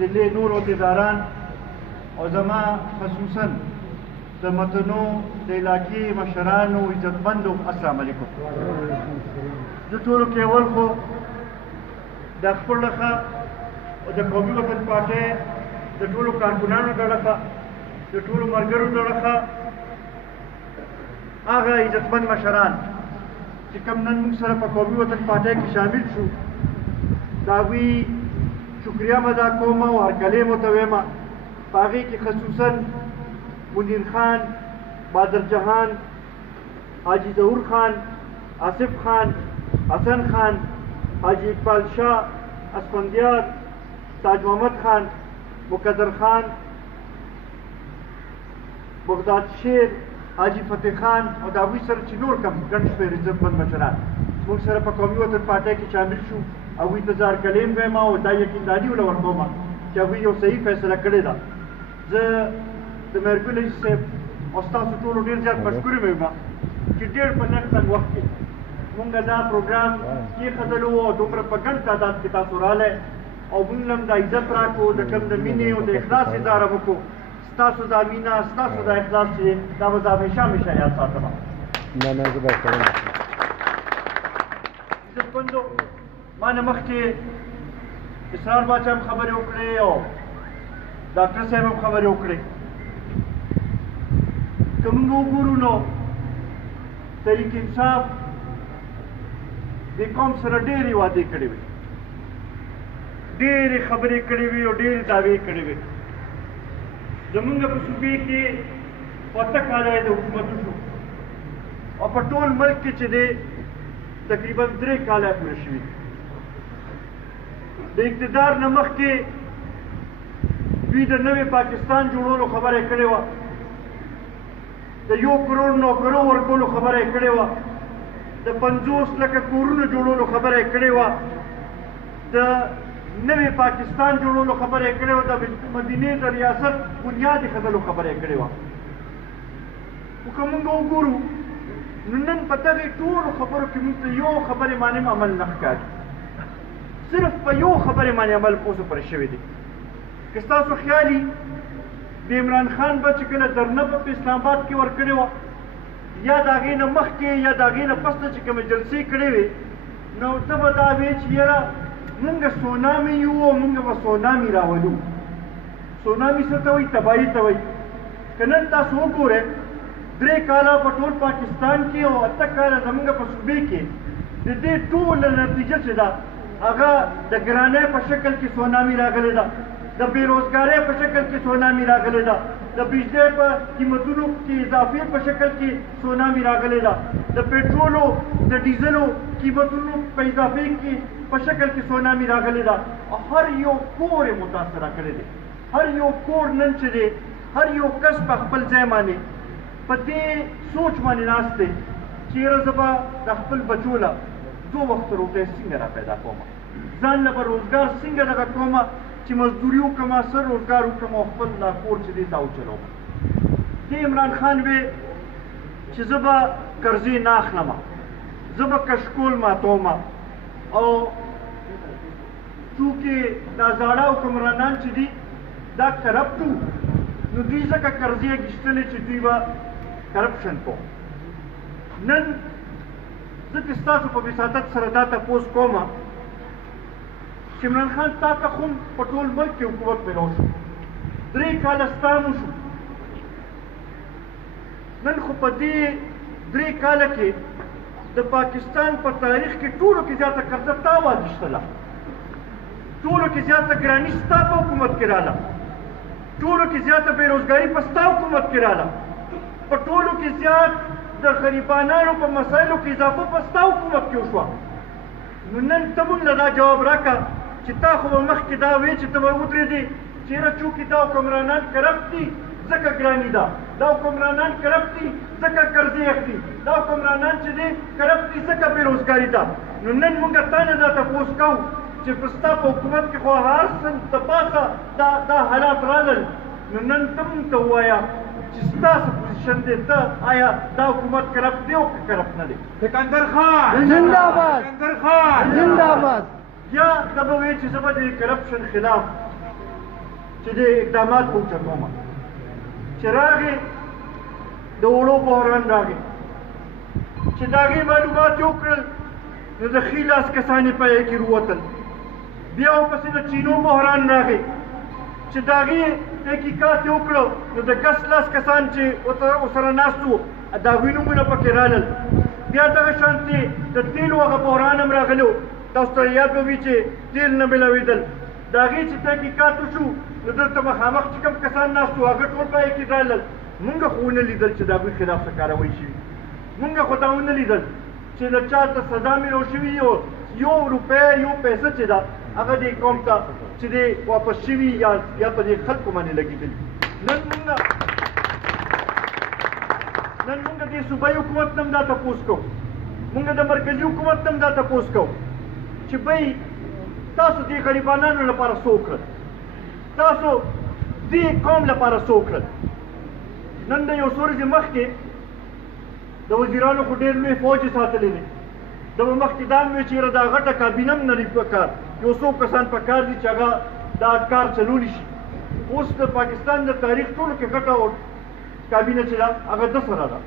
ضلع نور عهدیداران او زما خصوصا د متنو د علاقې مشرانو عزتمندو السلام علیکم. زه ټولو کې اول خو د خپل څخه او د قومي وطن پارټۍ د ټولو کارکونانو ډلهخه د ټولو ملګرو ډلهخه هغه عزتمند مشران چې کوم نن موږ سره په قومي وطن پارټۍ کې شامل شو د هغوی شکریه مې ادا کوم او هرکلی مو ته وایم. په هغې کې خصوصا منیر خان، بادر جهان، حاجي ظهور خان، آصف خان، حسن خان، حاجي اقبال شاه، اسفندیار، تاج محمد خان، مقدر خان، بغداد شیر، حاجي فتح خان او د هغوی سره چې نور کم ګڼ شمېر عزتمند مشران موږ سره په قومي وطن پارټۍ کې شامل شو. هغوی ته زه هرکلی هم وایم او دا یقینداري ورله ورکوم چې هغوی یو صحیح فیصله کړې ده. زه د مهرګل صاحب او ستاسو ټولو ډېر زیات مشکور یم چې ډېر په لږ تنګ وخت کې مونږ دا پروګرام کېښودلو او دومره په ګڼ تعداد کې تاسو راغلی او مونږ هم دا عزت راکړو د کوم د مینې او د اخلاص اظهار هم وکړو. ستاسو دا مینه ستاسو دا اخلاص چې دی دا به زه همیشه همیشه یاد ساتم. عزتمندو ما نه مخکې اسرار باچا هم خبرې وکړې او ډاکټر صاحب هم خبرې وکړې. که موږ وګورو نو تحریک انصاف دې قوم سره ډېرې وعدې کړې وې، ډېرې خبرې کړې وې او ډېرې دعوې کړې وې. زمونږ په صوبې کې 8 کاله د حکومت وشو او په ټول ملک کې چې دی تقریبا 3 کاله پوره شوي. د اقتدار نه مخکې دوی د نوې پاکستان جوړولو خبره یې کړې وه، د 1 کروڑ نوکرو ورکولو خبره یې کړې وه، د 50 لکه کورونو جوړولو خبره یې کړې وه، د نوې پاکستان جوړولو خبره یې کړې وه، د مدینې د ریاست بنیاد ایښودلو خبره یې کړې وه. خو که موږ وګورو نو نن په دغې ټولو خبرو کې موږ ته یو خبرې باندې هم عمل نه ښکاري. صرف په یو خبرې باندې عمل اوسه پرې شوی دی. که ستاسو خیال وي د عمران خان به چې کله درنه په اسلام آباد کې ورکړې وه یا د هغې نه مخکې یا د هغې نه پسته چې کومې جلسې کړې وې نو ته به دا وې چې یاره مونږ سونامي یو او مونږ به سونامي راولو. سونامي څه ته وایي؟ تباهي ته وایي. که نن تاسو وګورئ 3 کاله په ټول پاکستان کې او 8 کاله زمونږ په صوبې کې د دې ټوله نتیجه چې ده هغه د ګرانۍ په شکل کې سونامي راغلې ده، د بېروزګارۍ په شکل کې سونامي راغلې ده، د بجلی په قیمتونو کې اضافې په شکل کې سونامي راغلې ده، د پټرولو د ډیزلو قیمتونو په اضافې کې په شکل کې سونامي راغلې ده. هر یو کور یې متاثره کړی دی. هر یو کور نن چې دی هر یو کس په خپل ځای باندې په دې سوچ باندې ناست دی چې یاره زه به د خپل بچو له 2 وخته روټۍ څنګه را پیدا کوم، ځان له به روزګار څنګه دغه کوم چې مزدوري وکړم، څه روزګار وکړم او خپل دا کور چې دی دا وچلوم. دې عمران خان وې چې زه به قرضې نه اخلم، زه به کشکول ماتوم او چونکې دا زاړه حکمرانان چې دي دا کرپټ وو نو دوی ځکه قرضې اخیستلې چې دوی به کرپشن کوم. نن زه چې ستاسو په وساطت سره دا تپوس کوم چې عمران خان تا ته خو په ټول ملک کې حکومت میلاو شو، 3 کاله ستا مو شو. نن خو په دې 3 کاله کې د پاکستان په تاریخ کې ټولو کې زیاته قرضه تا واخیستله، ټولو کې زیاته ګراني ستا په حکومت کې راله، ټولو کې زیاته بېروزګاري په ستا حکومت کې راله، په ټولو کې زیات د غریبانانو په مسایلو کې اضافه په ستا حکومت کې وشوه. نو نن ته موږ له دا جواب راکړه چې تا خو به مخکې دا وې چې ته به ودرېدې چې یاره چونکې دا حکمرانان کرپټ دي ځکه ګراني ده، دا حکمرانان کرپټ دي ځکه قرضې اخلي، دا حکمرانان چې دي کرپټ دي ځکه بېروزګاري ده. نو نن موږ تا نه دا تپوس کوو چې په ستا په حکومت کې خو هر څه د پاسه دا حالات رالل. نو نن ته موږ ته ووایه چې ستاسو پوزیشن دی ته آیا دا حکومت کرپټ دی او که کرپټ نه دی؟ سکندر خان زنده‌باد، سکندر خان زنده‌باد. یا ته به وایې چې زه به د کرپشن خلاف چې د اقدامات اوچتومه چې راغې د اوړو بحران راغې چې د هغې معلومات یې وکړل نو د ښي لاس کسان یې په یې کې رووتل بیا ورپسې د چینو بحران راغې چې د هغې تحقیقات یې وکړو نو د ګس لاس کسان چې ورسره ناست وو د هغوی نومونه پکې رالل بیا دغه شانتې د تیلو هغه بحران هم راغلی و تاسو ته یاد به وي چې تیل نه میلاوېدل د هغې چې تحقیقات وشو نو دلته مخامخ چې کوم کسان ناست وو هغه ټول په یې کې رالل مونږ خو ونه لیدل چې د هغوی خلاف څه کاروی شوي مونږ خو دا ونه لیدل چې د چا ته سزا میلو شوي یو روپۍ یو پیسه چې ده هغه دې قوم ته چې دې واپس شوي یا په دې خلکو باندې لګېدلي نن مونږ دې صوبایي حکومت نه هم دا تپوس کوو مونږ د مرکزي حکومت نه هم دا تپوس کوو چې بی تاسو دې غریبانانو لپاره څه وکړل تاسو دې قوم لپاره څه وکړل نن د یو څو ورځې مخکې د وزیرانو خو ډېر لوی فوج یې ساتلی دی د به مخکې دا هم وی چې یاره دا غټه کابینه هم نه لري په کار یو څو کسان په کار دي چې هغه دا کار چلولی شي اوس د پاکستان د تاریخ ټولو کې غټه کابینه چې ده هغه ده سره ده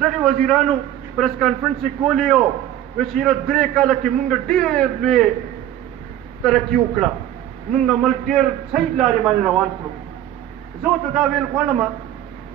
دغې وزیرانو پریس کانفرنس یې کولې او وی چې یاره 3 کاله کې مونږ ډېر لوی ترقي وکړه مونږ ملک ډېر صحیح لارې باندې روان کړو زه ورته دا ویل غواړم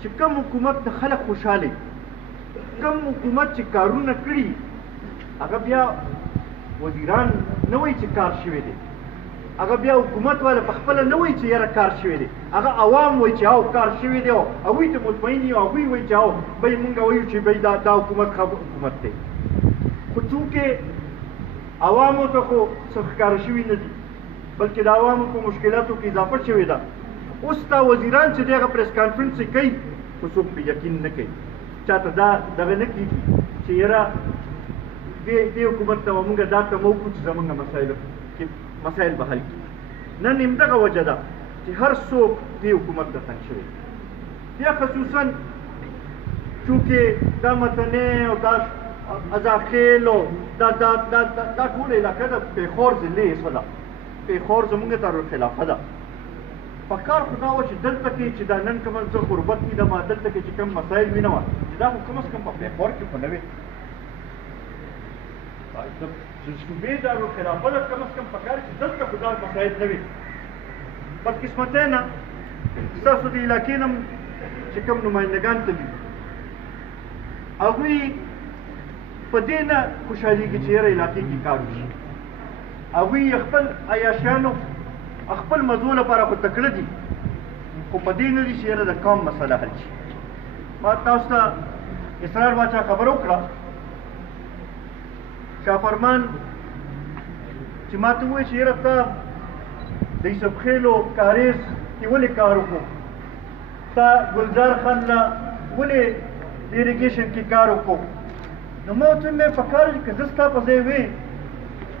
چې کوم حکومت د خلک خوشحالي کوم حکومت چې کارونه کړي هغه بیا وزیران نه وایي چې کار شوی دی هغه بیا حکومت والا په خپله نه وایي چې یاره کار شوی دی هغه عوام وایي چې او کار شوی دی او هغوی ته مطمئن یو هغوی وایي چې او بی مونږ وایو چې بی دا حکومت حکومت دی خو چونکې عوامو ته خو څه ښکاره شوي نه دي بلکې د عوامو په مشکلاتو کې اضافه شوې ده اوس دا وزیران چې دی هغه پریس کانفرنس یې کوي خو څوک پرې یقین نه کوي چاته دا دغه نه کېږي چې یاره دې حکومت ته مونږ دا تمه وکړو چې زمونږ مسایل به حل کړي نن همدغه وجه ده چې هر څوک دې حکومت ته تنګ شوی بیا خصوصا چونکې دا متنې او دا ازاخیل او دا ټوله علاقه د پېښور ضلعې څه ده پېښور زمونږ دارالخلافه ده پکار خو دا وه چې دلته کې چې دا نن کومه زه غربت وینم دلته کې چې کوم مسایل وینم چې دا خو کم از کم په پېښور کې خو نه وي د صوبې دارالخلافه ده کم از کم پکار چې دلته خو دا مسایل نه وي بدقسمتۍ نه ستاسو د علاقې نه چې کوم نمایندګان ته وي هغوی په دې نه خوشحالېږي چې یاره علاقې کې کار وشي هغوی خپل عیاشیانو خپل مزو لپاره خو تکړه دي خو په دې نه دي چې یاره د قوم مسله حل شي ما تاسو ته اسرار باچا خبره وکړه شاه فرمان چې ما ته ووایي چې یاره ته د یوسف خیلو کاریز کې ولې کار وکړو تا ګلزار خان له ولې اریګیشن کې کار وکړو نو ما ورته وویل په کار چې که زه ستا په ځای وې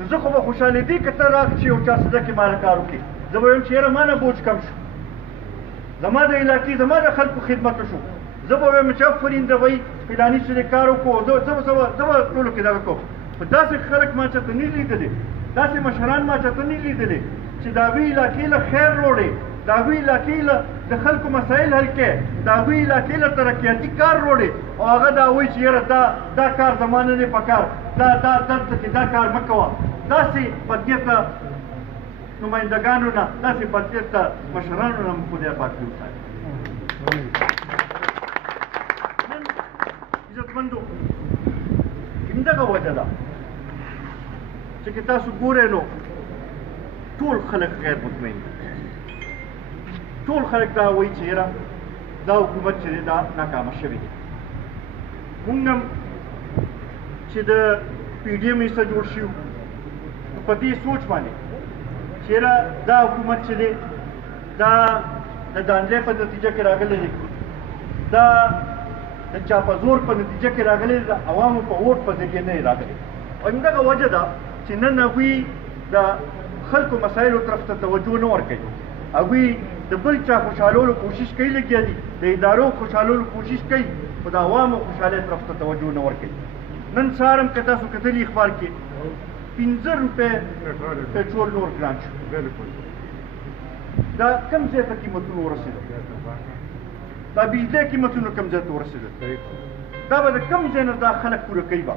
نو زه خو به خوشحالېدې که ته راغلې یو چا سزه کې ماله کار وکړې زه به ویم چې یاره ما نه بوج کم شو زما د علاقې زما د خلکو خدمت وشو زه به ویم چې افرین د وایي فلاني چې کار وکړو زه به ټولو کې دغه کوم خو داسې خلک ما چاته نه لیدلې داسې مشران ما چاته نه لیدلې چې د هغوی علاقې له خیر روړې د هغوی علاقې له د خلکو مسایل حل کړې د هغوی علاقې له ترقیاتي کار روړې او هغه دا وایي چې یاره دا کار زما نه دی په کار دلته کې دا کار مه کوه داسې بدنیته نمایندګانو نه داسې بدنیته مشرانو نه خدای پاک دې وساتي نن عزتمندو همدغه وجه ده چې که تاسو ګورئ نو ټول خلک غیر مطمئن دي ټول خلک دا وایي چې یاره دا حکومت چې دی دا ناکامه شوی دی مونږ هم چې د پی ډي ایم ایسه جوړ شي په دې سوچ باندې چې یاره دا حکومت چې دی دا د دانځۍ په نتیجه کې راغلی دی دا د چاپزور په نتیجه کې راغلی دی د عوامو په ووټ په ذریعه نه دی راغلی او همدغه وجه ده چې نن هغوی د خلکو مسایلو طرف ته توجه نه ورکوي هغوی د بل چا خوشحالولو کوشش کوي لګیا دي د ادارو خوشحالولو کوشش کوي خو د عوامو خوشحالۍ طرف ته توجه نه ورکوي نن سهار هم که تاسو کتلي اخبار کې 15 روپۍ پټرول نور ګران شو دا کم ځای ته قیمتونه ورسېدل دا بجلی قیمتونه کم ځای ته ورسېدل دا به د کم ځای نه دا خلک پوره کوي به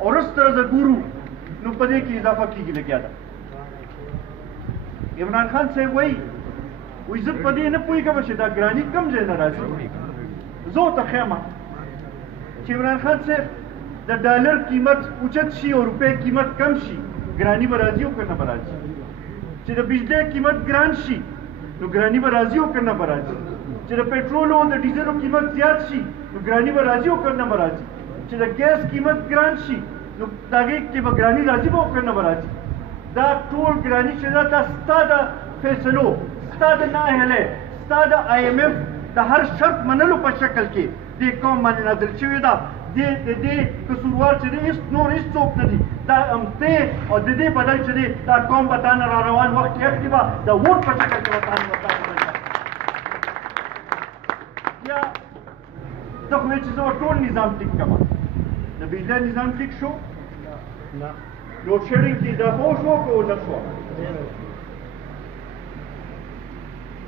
او وروسته زه ګورو نو په دې کې اضافه کېږي لګیا ده عمران خان صاحب وایي زه په دې نه پوهېږم چې دا ګراني کم ځای نه راځي زه ورته ښیم چې عمران خان صاحب د ډالر قیمت اوچت شي او روپۍ قیمت کم شي ګراني به راځي او که نه به راځي چې د بجلی قیمت ګران شي نو ګراني به راځي او که نه به راځي چې د پټرولو او د ډیزلو قیمت زیات شي نو ګراني به راځي او که نه به راځي چې د ګیس قیمت ګران شي نو د هغې کې به ګراني راځي به او که نه به راځي دا ټول ګراني چې ده دا ستا د فیصلو ستا د نااهلۍ ستا د IMF د هر شرط منلو په شکل کې دې قوم باندې نازل شوې ده د دې قصوروار چې دی نور هېڅوک نه دي دا امتې او د دې بدل چې دی دا قوم به تا نه را روان وخت کې اخلي به د ووټ په شکل کې به تا نه یا زه خو چې زه ټول نظام ټیک کړم د بجلی نظام ټیک شو لوډ شیډینګ کې اضافه وشوه که ونه شوه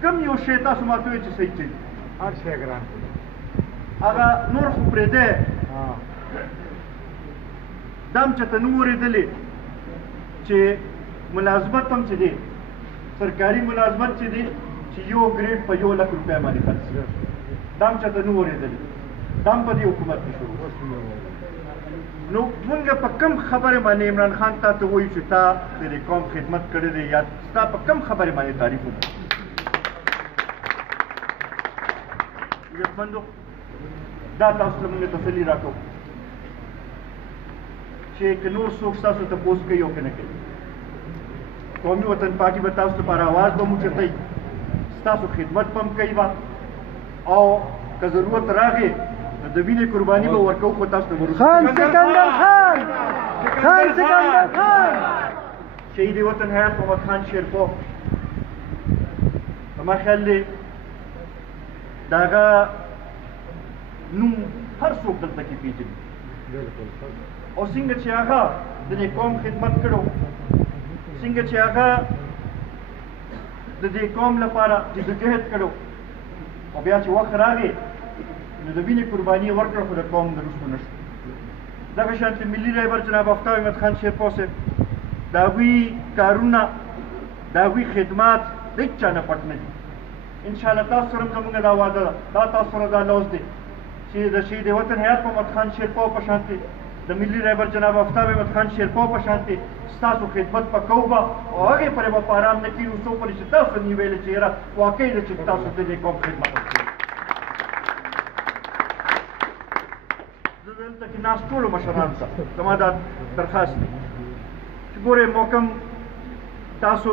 کوم یو شی تاسو ماته وایئ چې صحیح چي هر شی ګران هغه نور خو پرېږدی دا هم چېرته نه اورېدلې چې ملازمت هم چې دی سرکاري ملازمت چې دی چې یو ګریډ په 1 لک روپۍ باندې خرڅ دا هم چېرته نه اورېدلې دا هم په دې حکومت کې شروع نو مونږ په کم خبرې باندې عمران خان تا ته وایو چې تا د دې قوم خدمت کړی دی یا ستا په کم خبرې باندې تعریف وکړو عزتمندو دا تاسو ته مونږ تسلي راکړو چې که نور څوک ستاسو تپوس کوي او که نه کوي قومي وطن پارټي به تاسو لپاره اواز به مو اوچتوي ستاسو خدمت به هم کوي به او که ضرورت راغی نو د وینې قرباني به ورکوو خو تاسو ته خان سکندر خان خان سکندر خان شهید وطن حیات محمد خان شیرپو زما خیال دی د هغه نوم هر څوک دلته کې پېژني او څنګه چې هغه د دې قوم خدمت کړو څنګه چې هغه د دې قوم لپاره جدوجهد کړو او بیا چې وخت راغی نو د وینې قرباني یې ورکړه خو د قوم د رسو نه شو دغه شانتې ملي رهبر جناب آفتاب احمد خان شیرپو صاحب د هغوی کارونه د هغوی خدمات د هېڅ چا نه پټ نه دي انشاءالله تاسو سره هم زموږ دا وعده ده دا تاسو سره دا لوز دی چې د شهید وطن حیات محمد خان شیرپو په شانتې د ملي رهبر جناب آفتاب احمد خان شیرپو په شانتې ستاسو خدمت به کوو به او هغې پورې به په ارام نه کېږو څو پورې چې تاسو نه ویلې چې یاره واقعي ده چې تاسو د دې قوم خدمت وکړئ زه دلته کې ناست ټولو مشرانو ته زما دا درخواست دی چې ګورئ محکم تاسو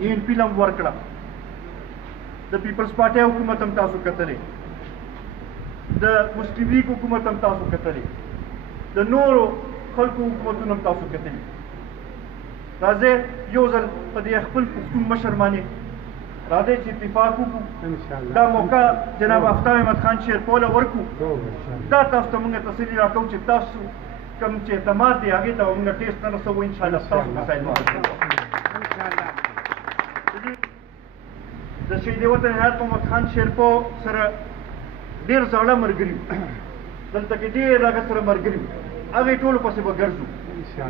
ANP له هم ورکړه د پیپلز پارټۍ حکومت هم تاسو کتلې د مسلم لیگ حکومت هم تاسو کتلې د نورو خلکو حکومتونه هم تاسو کتلي راځئ یو ځل په دې خپل پښتون مشر باندې راځئ چې اتفاق وکړو دا موقع جناب آفتاب احمد خان شیرپو له ورکړو دا تاسو ته مونږ تسلي راکوو چې تاسو کوم چې اعتماد دی هغې ته به مونږ ټیسټ نه رسوو انشاءالله ستاسو مسایل به حل کوو د شهید وطن حیات محمد خان شیرپو سره ډېر زاړه ملګري دلته کې ډېر هغه سره ملګري هغې ټولو پسې به ګرځو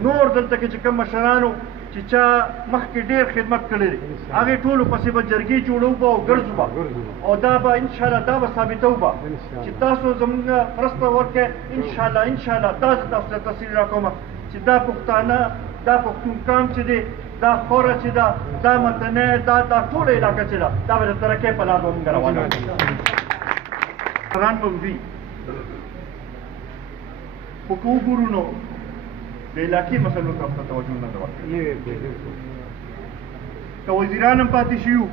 نور دلته کې چې کوم مشرانو چې چا مخکې ډېر خدمت کړی دی هغې ټولو پسې به جرګې جوړوو به او ګرځو به او دا به انشاءالله دا به ثابتوو به چې تاسو زموږ مرسته وکړئ انشاءالله دا زه تاسو ته تسلي راکوم چې دا پښتانه دا پښتون قام چې دی دا خوره چې ده دا متنی دا ټوله علاقه چې ده دا به د ترقۍ په لار به مونږ روانه ران به وي خو که وګورو نو د علاقې مسلو ته هم توجه نه ده ورکړې که وزیران هم پاتې شوي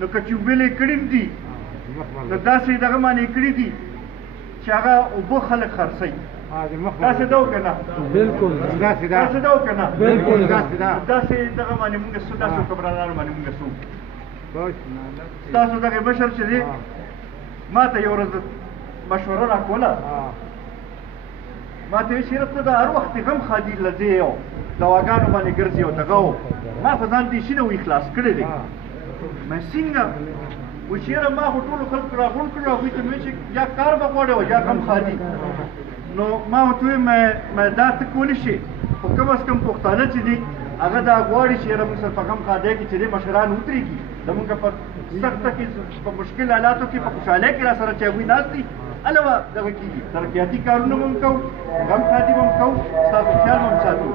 نو که چوبېلې کړي هم دي نو داسې دغه معنی کړي دي چې هغه اوبه خلک خرڅوي داسې ده او که نه بالکل داسې ده او که نه بالکل داسې ده داسې دغه باندې مونږ څه داسې حکمرانانو باندې مونږ څه ستاسو دغه مشر چې دی ما ته یو ورځ مشوره راکوله ما ته ویل چې ته د هر وخت غم خادي له ځې او دواګانو باندې ګرځې او دغه و ما خو ځان دې شي نه وي خلاص کړی دی مې څنګه و چې یاره ما خو ټولو خلکو راغونډ کړو هغوی ته مې چې یا کار به غواړې او یا کم خادي نو ما ورته وویل مې دا ته کولی شي خو کم از کم پښتانه چې دي هغه دا غواړي چې یاره موږ سره په غم خادی کې چې دی مشران ودرېږي زمونږ په سخته کې په مشکل حالاتو کې په خوشحالۍ کې را سره چې هغوی ناست دي هله به دغه کېږي ترقیاتي کارونه به هم کوو غم خادي به هم کوو ستاسو خیال به هم ساتو